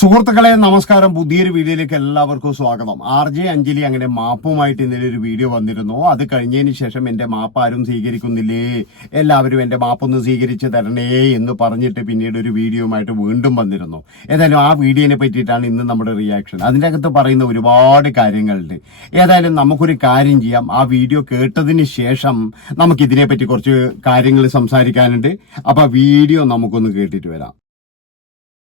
സുഹൃത്തുക്കളെ നമസ്കാരം. പുതിയൊരു വീഡിയോയിലേക്ക് എല്ലാവർക്കും സ്വാഗതം. ആർ ജെ അഞ്ജലി അങ്ങനെ മാപ്പുമായിട്ട് ഇന്നലെ ഒരു വീഡിയോ വന്നിരുന്നു. അത് കഴിഞ്ഞതിന് ശേഷം എന്റെ മാപ്പ് ആരും സ്വീകരിക്കുന്നില്ലേ? എല്ലാവരും എന്റെ മാപ്പൊന്ന് സ്വീകരിച്ച് തരണേ എന്ന് പറഞ്ഞിട്ട് പിന്നീട് ഒരു വീഡിയോയുമായിട്ട് വീണ്ടും വന്നിരുന്നു. ഏതായാലും ആ വീഡിയോനെ പറ്റിയിട്ടാണ് ഇന്ന് നമ്മുടെ റിയാക്ഷൻ അതിന്റെ അകത്ത് പറയുന്ന ഒരുപാട് കാര്യങ്ങളുണ്ട്. ഏതായാലും നമുക്കൊരു കാര്യം ചെയ്യാം. ആ വീഡിയോ കേട്ടതിന് ശേഷം നമുക്ക് ഇതിനെപ്പറ്റി കുറച്ച് കാര്യങ്ങൾ സംസാരിക്കാനുണ്ട്. അപ്പോൾ വീഡിയോ നമുക്കൊന്ന് കേട്ടിട്ട് വരാം.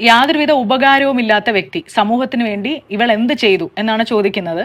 യാതൊരുവിധ ഉപകാരവുമില്ലാത്ത വ്യക്തി സമൂഹത്തിന് വേണ്ടി ഇവൾ എന്ത് ചെയ്തു എന്നാണ് ചോദിക്കുന്നത്.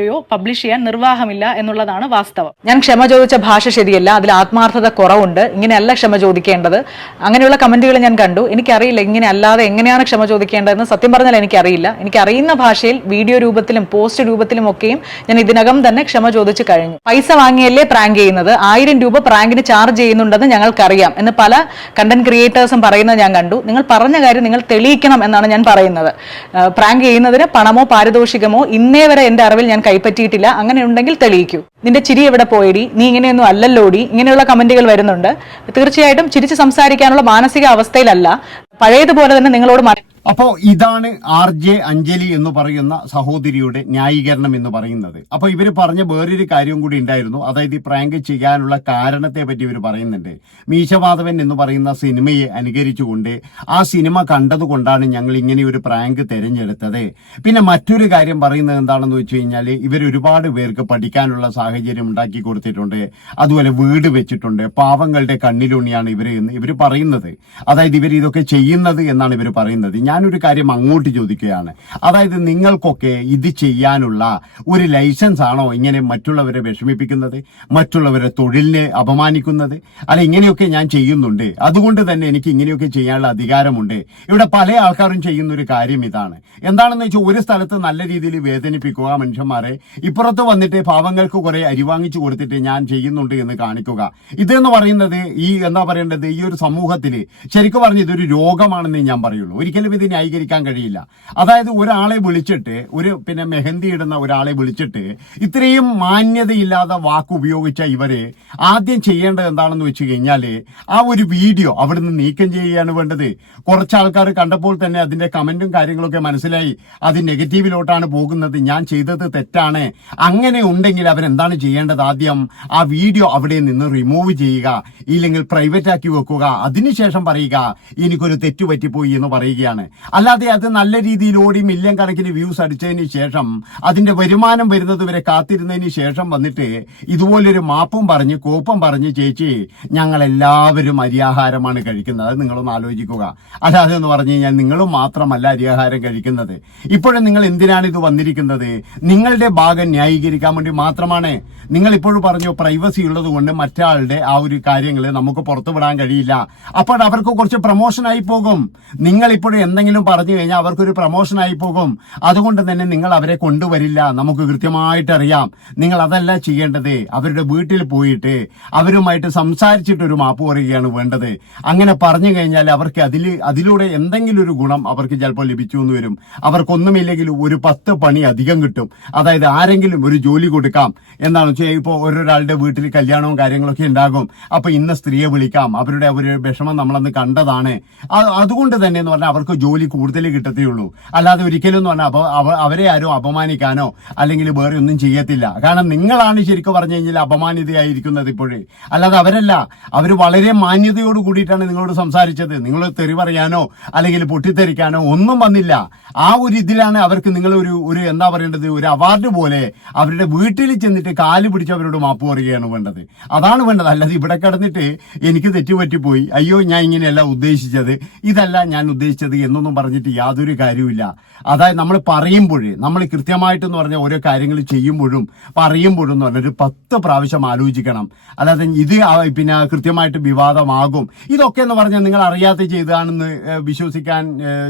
ഓഡിയോയോ പബ്ലിഷ് ചെയ്യാൻ നിർവാഹമില്ല എന്നുള്ളതാണ് വാസ്തവം. ഞാൻ ക്ഷമ ചോദിച്ച ഭാഷ ശരിയല്ല അതിൽ ആത്മാർത്ഥത കുറവുണ്ട്. ഇങ്ങനെയല്ല ക്ഷമ ചോദിക്കേണ്ടത്. അങ്ങനെയുള്ള കമന്റുകൾ ഞാൻ കണ്ടു. എനിക്കറിയില്ല ഇങ്ങനെ അല്ലാതെ എങ്ങനെയാണ് ക്ഷമ ചോദിക്കേണ്ടതെന്ന്. സത്യം പറഞ്ഞാൽ എനിക്കറിയില്ല. എനിക്കറിയുന്ന ഭാഷയിൽ വീഡിയോ രൂപത്തിലും പോസ്റ്റ് രൂപത്തിലും ഒക്കെയും ഞാൻ ഇതിനകം തന്നെ ക്ഷമ ചോദിച്ചു കഴിഞ്ഞു. പൈസ വാങ്ങിയല്ലേ പ്രാങ്ക് ചെയ്യുന്നത്? ആയിരം രൂപ പ്രാങ്കിന് ചാർജ് ചെയ്യുന്നുണ്ടെന്ന് ഞങ്ങൾക്കറിയാം എന്ന് പല കണ്ടന്റ് ക്രിയേറ്റേഴ്സും പറയുന്നത് ഞാൻ കണ്ടു. നിങ്ങൾ പറഞ്ഞ കാര്യം നിങ്ങൾ തെളിയിക്കണം എന്നാണ് ഞാൻ പറയുന്നത്. പ്രാങ്ക് ചെയ്യുന്നതിന് പണമോ പാരിതോഷികമോ ഇന്നേ വരെ എന്റെ അറിവിൽ ഞാൻ കൈപ്പറ്റിയിട്ടില്ല. അങ്ങനെ ഉണ്ടെങ്കിൽ തെളിയിക്കൂ. നിന്റെ ചിരി എവിടെ പോയടി? നീ ഇങ്ങനെയൊന്നും അല്ലല്ലോടി. ഇങ്ങനെയുള്ള കമന്റുകൾ വരുന്നുണ്ട്. തീർച്ചയായിട്ടും ചിരിച്ച് സംസാരിക്കാനുള്ള മാനസിക അവസ്ഥയിലല്ല പഴയതുപോലെ തന്നെ നിങ്ങളോട് മ- അപ്പോ ഇതാണ് ആർ ജെ അഞ്ജലി എന്ന് പറയുന്ന സഹോദരിയുടെ ന്യായീകരണം എന്ന് പറയുന്നത്. അപ്പൊ ഇവർ പറഞ്ഞ വേറൊരു കാര്യവും കൂടി ഉണ്ടായിരുന്നു. അതായത് ഈ പ്രാങ്ക് ചെയ്യാനുള്ള കാരണത്തെ പറ്റി ഇവർ പറയുന്നുണ്ട്. മീശമാധവൻ എന്ന് പറയുന്ന സിനിമയെ അനുകരിച്ചുകൊണ്ട് ആ സിനിമ കണ്ടതുകൊണ്ടാണ് ഞങ്ങൾ ഇങ്ങനെ ഒരു പ്രാങ്ക് തിരഞ്ഞെടുത്തത്. പിന്നെ മറ്റൊരു കാര്യം പറയുന്നത് എന്താണെന്ന് വെച്ച് കഴിഞ്ഞാൽ ഇവർ ഒരുപാട് പേർക്ക് പഠിക്കാനുള്ള സാഹചര്യം ഉണ്ടാക്കി കൊടുത്തിട്ടുണ്ട്. അതുപോലെ വീട് വെച്ചിട്ടുണ്ട്. പാവങ്ങളുടെ കണ്ണിലുണ്ണിയാണ് ഇവർ എന്ന് ഇവർ പറയുന്നത്. അതായത് ഇവർ ഇതൊക്കെ ചെയ്യുന്നത് എന്നാണ് ഇവർ പറയുന്നത്. ഞാനൊരു കാര്യം അങ്ങോട്ട് ചോദിക്കുകയാണ്. അതായത് നിങ്ങൾക്കൊക്കെ ഇത് ചെയ്യാനുള്ള ഒരു ലൈസൻസ് ആണോ ഇങ്ങനെ മറ്റുള്ളവരെ വിഷമിപ്പിക്കുന്നത്? മറ്റുള്ളവരെ തൊഴിലിനെ അപമാനിക്കുന്നത്? അല്ല ഇങ്ങനെയൊക്കെ ഞാൻ ചെയ്യുന്നുണ്ട്. അതുകൊണ്ട് തന്നെ എനിക്ക് ഇങ്ങനെയൊക്കെ ചെയ്യാനുള്ള അധികാരമുണ്ട്. ഇവിടെ പല ആൾക്കാരും ചെയ്യുന്ന ഒരു കാര്യം ഇതാണ്. എന്താണെന്ന് വെച്ചാൽ ഒരു സ്ഥലത്ത് നല്ല രീതിയിൽ വേദനിപ്പിക്കുക മനുഷ്യന്മാരെ. ഇപ്പുറത്ത് വന്നിട്ട് പാവങ്ങൾക്ക് കുറെ അരി വാങ്ങിച്ചു കൊടുത്തിട്ട് ഞാൻ ചെയ്യുന്നുണ്ട് എന്ന് കാണിക്കുക. ഇതെന്ന് പറയുന്നത് ഈ എന്താ പറയേണ്ടത്? ഈ ഒരു സമൂഹത്തിൽ ശരിക്കും പറഞ്ഞ ഇതൊരു രോഗമാണെന്ന് ഞാൻ പറയുള്ളൂ. ഒരിക്കലും ഇത് ന്യായീകരിക്കാൻ കഴിയില്ല. അതായത് ഒരാളെ വിളിച്ചിട്ട് ഒരു പിന്നെ മെഹന്തി ഇടുന്ന ഒരാളെ വിളിച്ചിട്ട് ഇത്രയും മാന്യതയില്ലാത്ത വാക്ക് ഉപയോഗിച്ച ഇവർ ആദ്യം ചെയ്യേണ്ടത് എന്താണെന്ന് വെച്ച് കഴിഞ്ഞാൽ ആ ഒരു വീഡിയോ അവിടുന്ന് നീക്കം ചെയ്യുകയാണ് വേണ്ടത്. കുറച്ച് ആൾക്കാർ കണ്ടപ്പോൾ തന്നെ അതിന്റെ കമന്റും കാര്യങ്ങളൊക്കെ മനസ്സിലായി. അത് നെഗറ്റീവിലോട്ടാണ് പോകുന്നത്. ഞാൻ ചെയ്തത് തെറ്റാണ്. അങ്ങനെ ഉണ്ടെങ്കിൽ അവരെന്താണ് ചെയ്യേണ്ടത് ആദ്യം? ആ വീഡിയോ അവിടെ നിന്ന് റിമൂവ് ചെയ്യുക. ഇല്ലെങ്കിൽ പ്രൈവറ്റ് ആക്കി വെക്കുക. അതിനുശേഷം പറയുക എനിക്കൊരു തെറ്റ് പറ്റിപ്പോയി എന്ന് പറയുകയാണ്. അല്ലാതെ അത് നല്ല രീതിയിൽ ഓടി മില്യൺ കണക്കിന് വ്യൂസ് അടിച്ചതിന് ശേഷം അതിന്റെ വരുമാനം വരുന്നത് വരെ കാത്തിരുന്നതിന് ശേഷം വന്നിട്ട് ഇതുപോലൊരു മാപ്പും പറഞ്ഞ് കോപ്പം പറഞ്ഞ് ചേച്ചി ഞങ്ങൾ എല്ലാവരും അരിയാഹാരമാണ് കഴിക്കുന്നത്. അത് നിങ്ങളൊന്ന് ആലോചിക്കുക. അല്ലാതെ എന്ന് പറഞ്ഞു കഴിഞ്ഞാൽ നിങ്ങളും മാത്രമല്ല അരിയാഹാരം കഴിക്കുന്നത്. ഇപ്പോഴും നിങ്ങൾ എന്തിനാണ് ഇത് വന്നിരിക്കുന്നത്? നിങ്ങളുടെ ഭാഗം ന്യായീകരിക്കാൻ വേണ്ടി മാത്രമാണ്. നിങ്ങൾ ഇപ്പോഴും പറഞ്ഞു പ്രൈവസി ഉള്ളത് കൊണ്ട് മറ്റാളുടെ ആ ഒരു കാര്യങ്ങൾ നമുക്ക് പുറത്തുവിടാൻ കഴിയില്ല. അപ്പോൾ അവർക്ക് കുറച്ച് പ്രൊമോഷൻ ആയി പോകും. നിങ്ങൾ ഇപ്പോഴും എന്തെങ്കിലും എന്തെങ്കിലും പറഞ്ഞു കഴിഞ്ഞാൽ അവർക്കൊരു പ്രൊമോഷൻ ആയി പോകും. അതുകൊണ്ട് തന്നെ നിങ്ങൾ അവരെ കൊണ്ടുവരില്ല. നമുക്ക് കൃത്യമായിട്ട് അറിയാം. നിങ്ങൾ അതല്ല ചെയ്യേണ്ടത്. അവരുടെ വീട്ടിൽ പോയിട്ട് അവരുമായിട്ട് സംസാരിച്ചിട്ട് ഒരു മാപ്പ് പറയുകയാണ് വേണ്ടത്. അങ്ങനെ പറഞ്ഞു കഴിഞ്ഞാൽ അവർക്ക് അതിൽ അതിലൂടെ എന്തെങ്കിലും ഒരു ഗുണം അവർക്ക് ചിലപ്പോൾ ലഭിച്ചു എന്ന് വരും. അവർക്കൊന്നുമില്ലെങ്കിൽ ഒരു പത്ത് പണി അധികം കിട്ടും. അതായത് ആരെങ്കിലും ഒരു ജോലി കൊടുക്കാം. എന്താണ് വെച്ചാൽ ഇപ്പോൾ ഓരോരാളുടെ വീട്ടിൽ കല്യാണവും കാര്യങ്ങളൊക്കെ ഉണ്ടാകും. അപ്പോൾ ഇന്ന സ്ത്രീയെ വിളിക്കാം. അവരുടെ ഒരു വിഷമം നമ്മളന്ന് കണ്ടതാണ്. അതുകൊണ്ട് തന്നെ എന്ന് പറഞ്ഞാൽ അവർക്ക് ജോലി കൂടുതൽ കിട്ടത്തേ ഉള്ളൂ അല്ലാതെ ഒരിക്കലും എന്ന് പറഞ്ഞാൽ അവരെ ആരും അപമാനിക്കാനോ അല്ലെങ്കിൽ വേറെ ഒന്നും ചെയ്യത്തില്ല. കാരണം നിങ്ങളാണ് ശരിക്കും പറഞ്ഞു കഴിഞ്ഞാൽ അപമാനിതയായിരിക്കുന്നത് ഇപ്പോഴേ. അല്ലാതെ അവരല്ല. അവർ വളരെ മാന്യതയോട് കൂടിയിട്ടാണ് നിങ്ങളോട് സംസാരിച്ചത്. നിങ്ങൾ തെറി പറയാനോ അല്ലെങ്കിൽ പൊട്ടിത്തെറിക്കാനോ ഒന്നും വന്നില്ല. ആ ഒരു ഇതിലാണ് അവർക്ക് നിങ്ങൾ ഒരു ഒരു എന്താ പറയേണ്ടത്? ഒരു അവാർഡ് പോലെ അവരുടെ വീട്ടിൽ ചെന്നിട്ട് കാൽ പിടിച്ച് അവരോട് മാപ്പ് പറയുകയാണ് വേണ്ടത്. അതാണ് വേണ്ടത്. അല്ലാതെ ഇവിടെ കിടന്നിട്ട് എനിക്ക് തെറ്റുപറ്റിപ്പോയി. അയ്യോ ഞാൻ ഇങ്ങനെയല്ല ഉദ്ദേശിച്ചത്. ഇതല്ല ഞാൻ ഉദ്ദേശിച്ചത് എന്നൊന്നും പറഞ്ഞിട്ട് യാതൊരു കാര്യവുമില്ല. അതായത് നമ്മൾ പറയുമ്പോഴേ നമ്മൾ കൃത്യമായിട്ടെന്ന് പറഞ്ഞ ഓരോ കാര്യങ്ങൾ ചെയ്യുമ്പോഴും പറയുമ്പോഴും എന്ന് പറഞ്ഞാൽ ഒരു പത്ത് പ്രാവശ്യം ആലോചിക്കണം. അതായത് ഇത് പിന്നെ കൃത്യമായിട്ട് വിവാദമാകും. ഇതൊക്കെ എന്ന് പറഞ്ഞാൽ നിങ്ങൾ അറിയാതെ ചെയ്തതാണെന്ന് വിശ്വസിക്കാൻ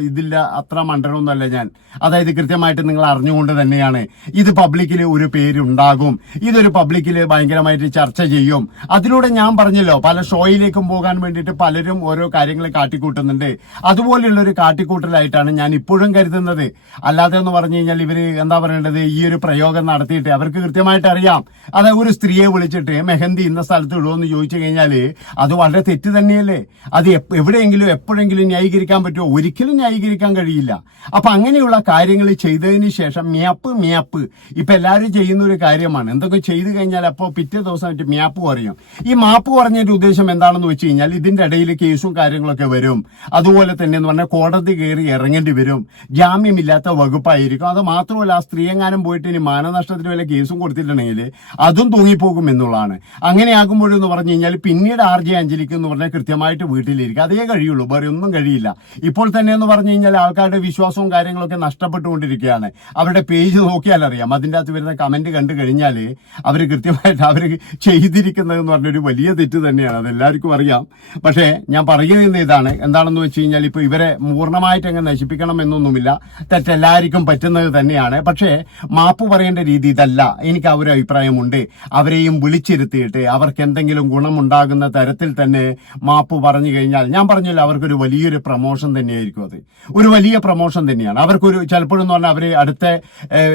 ഇതില്ല അത്ര മണ്ടനൊന്നുമല്ല ഞാൻ. അതായത് കൃത്യമായിട്ട് നിങ്ങൾ അറിഞ്ഞുകൊണ്ട് തന്നെയാണ്. ഇത് പബ്ലിക്കിൽ ഒരു പേരുണ്ടാകും. ഇതൊരു പബ്ലിക്കിൽ ഭയങ്കരമായിട്ട് ചർച്ച ചെയ്യും. അതിലൂടെ ഞാൻ പറഞ്ഞല്ലോ പല ഷോയിലേക്കും പോകാൻ വേണ്ടിയിട്ട് പലരും ഓരോ കാര്യങ്ങൾ കാട്ടിക്കൂട്ടുന്നുണ്ട്. അതുപോലെയുള്ള ഒരു കാട്ടിക്കൂട്ടലായിട്ടാണ് ഞാൻ ഇപ്പോഴും കരുതുന്നത്. അല്ലാതെ എന്ന് പറഞ്ഞു കഴിഞ്ഞാൽ ഇവർ എന്താ പറയേണ്ടത്? ഈ ഒരു പ്രയോഗം നടത്തിയിട്ട് അവർക്ക് കൃത്യമായിട്ട് അറിയാം. അത് ഒരു സ്ത്രീയെ വിളിച്ചിട്ട് മെഹന്തി ഇന്ന സ്ഥലത്ത് ഇടുമോ എന്ന് ചോദിച്ചു കഴിഞ്ഞാൽ അത് വളരെ തെറ്റ് തന്നെയല്ലേ? അത് എവിടെയെങ്കിലും എപ്പോഴെങ്കിലും ന്യായീകരിക്കാൻ പറ്റുമോ? ഒരിക്കലും ന്യായീകരിക്കാൻ കഴിയില്ല. അപ്പൊ അങ്ങനെയുള്ള കാര്യങ്ങൾ ചെയ്തതിന് ശേഷം മ്യാപ്പ് മ്യാപ്പ്. ഇപ്പൊ എല്ലാവരും ചെയ്യുന്ന ഒരു കാര്യമാണ്. എന്തൊക്കെ ചെയ്തു കഴിഞ്ഞാൽ അപ്പോൾ പിറ്റേ ദിവസം മറ്റേ മ്യാപ്പ് കുറയും. ഈ മാപ്പ് കുറഞ്ഞതിന്റെ ഉദ്ദേശം എന്താണെന്ന് വെച്ച് കഴിഞ്ഞാൽ ഇതിന്റെ ഇടയിൽ കേസും കാര്യങ്ങളൊക്കെ വരും. അതുപോലെ തന്നെ എന്ന് പറഞ്ഞാൽ കോടതി കയറി ഇറങ്ങേണ്ടി വരും. ജാമ്യമില്ലാത്ത വകുപ്പായിരിക്കും. അത് മാത്രമല്ല ആ സ്ത്രീയെങ്ങാനും പോയിട്ട് ഇനി മാനനഷ്ടത്തിന് വല്ല കേസും കൊടുത്തിട്ടുണ്ടെങ്കിൽ അതും തൂങ്ങിപ്പോകും എന്നുള്ളതാണ്. അങ്ങനെ ആകുമ്പോഴെന്ന് പറഞ്ഞു കഴിഞ്ഞാൽ പിന്നീട് ആർ ജെ അഞ്ജലിക്ക് എന്ന് പറഞ്ഞാൽ കൃത്യമായിട്ട് വീട്ടിലിരിക്കും. അതേ കഴിയുള്ളൂ. വേറെ ഒന്നും കഴിയില്ല. ഇപ്പോൾ തന്നെ എന്ന് പറഞ്ഞു കഴിഞ്ഞാൽ ആൾക്കാരുടെ വിശ്വാസവും കാര്യങ്ങളൊക്കെ നഷ്ടപ്പെട്ടുകൊണ്ടിരിക്കുകയാണ്. അവരുടെ പേജ് നോക്കിയാൽ അറിയാം. അതിന്റെ അകത്ത് വരുന്ന കമന്റ് കണ്ടു കഴിഞ്ഞാൽ അവർ കൃത്യമായിട്ട് അവർ ചെയ്തിരിക്കുന്നതെന്ന് പറഞ്ഞൊരു വലിയ തെറ്റ് തന്നെയാണ്. അതെല്ലാവർക്കും അറിയാം. പക്ഷേ ഞാൻ പറയുന്നത് ഇതാണ്. എന്താണെന്ന് വെച്ച് കഴിഞ്ഞാൽ ഇപ്പോൾ ഇവരെ പൂർണമായിട്ട് അങ്ങ് നശിപ്പിക്കണം എന്നൊന്നുമില്ല. തെറ്റെല്ലാവർക്കും പറ്റുന്നത് തന്നെയാണ്. പക്ഷേ മാപ്പ് പറയേണ്ട രീതി ഇതല്ല. എനിക്ക് ആ അഭിപ്രായമുണ്ട്. അവരെയും വിളിച്ചിരുത്തിയിട്ട് അവർക്ക് എന്തെങ്കിലും ഗുണമുണ്ടാകുന്ന തരത്തിൽ തന്നെ മാപ്പ് പറഞ്ഞു കഴിഞ്ഞാൽ ഞാൻ പറഞ്ഞല്ലോ അവർക്കൊരു വലിയൊരു പ്രമോഷൻ തന്നെയായിരിക്കും അത്. ഒരു വലിയ പ്രമോഷൻ തന്നെയാണ്. അവർക്കൊരു ചിലപ്പോഴെന്ന് പറഞ്ഞാൽ അവർ അടുത്ത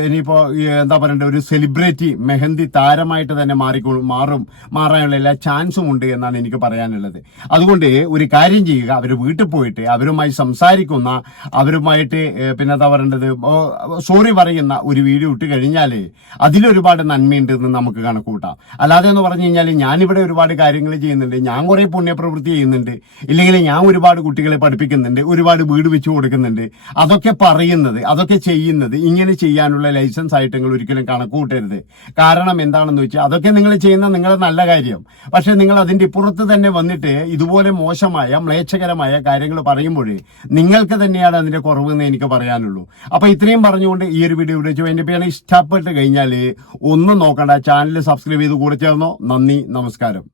ഇനിയിപ്പോൾ എന്താ പറയണ്ടേ ഒരു സെലിബ്രിറ്റി മെഹന്തി താരമായിട്ട് തന്നെ മാറിക്കോളും മാറും മാറാനുള്ള എല്ലാ ചാൻസും ഉണ്ട് എന്നാണ് എനിക്ക് പറയാനുള്ളത്. അതുകൊണ്ട് ഒരു കാര്യം ചെയ്യുക അവർ വീട്ടിൽ പോയിട്ട് അവരുമായി സംസാരിക്കുന്ന അവരുമായിട്ട് പിന്നെ എന്താ പറയേണ്ടത്? സോറി പറയുന്ന ഒരു വീഡിയോ ഇട്ട് കഴിഞ്ഞാൽ അതിലൊരുപാട് നന്മയുണ്ട് എന്ന് നമുക്ക് കണക്കൂട്ടാം. അല്ലാതെ എന്ന് പറഞ്ഞു കഴിഞ്ഞാൽ ഞാനിവിടെ ഒരുപാട് കാര്യങ്ങൾ ചെയ്യുന്നുണ്ട്. ഞാൻ കുറേ പുണ്യപ്രവൃത്തി ചെയ്യുന്നുണ്ട്. ഇല്ലെങ്കിൽ ഞാൻ ഒരുപാട് കുട്ടികളെ പഠിപ്പിക്കുന്നുണ്ട്. ഒരുപാട് വീട് വെച്ച് കൊടുക്കുന്നുണ്ട്. അതൊക്കെ പറയുന്നത് അതൊക്കെ ചെയ്യുന്നത് ഇങ്ങനെ ചെയ്യാനുള്ള ലൈസൻസ് ആയിട്ട് നിങ്ങൾ ഒരിക്കലും കണക്കൂട്ടരുത്. കാരണം എന്താണെന്ന് വെച്ചാൽ അതൊക്കെ നിങ്ങൾ ചെയ്യുന്ന നിങ്ങളെ നല്ല കാര്യം. പക്ഷെ നിങ്ങൾ അതിന്റെ പുറത്ത് തന്നെ വന്നിട്ട് ഇതുപോലെ മോശമായ മ്ലേച്ഛകരമായ കാര്യങ്ങൾ പറയുമ്പോഴേ നിങ്ങൾക്ക് തന്നെയാണ് അതിന്റെ കുറവെന്ന് എനിക്ക് പറയാനുള്ളൂ. അപ്പൊ ഇത്രയും പറഞ്ഞുകൊണ്ട് ഈ ഒരു വീഡിയോ വിളിച്ചു എന്റെ പേര് ഇഷ്ടപ്പെട്ട് കഴിഞ്ഞാൽ ഒന്നും നോക്കണ്ട ചാനൽ സബ്സ്ക്രൈബ് ചെയ്ത് കൂടെ ചേർന്നോ. നന്ദി നമസ്കാരം.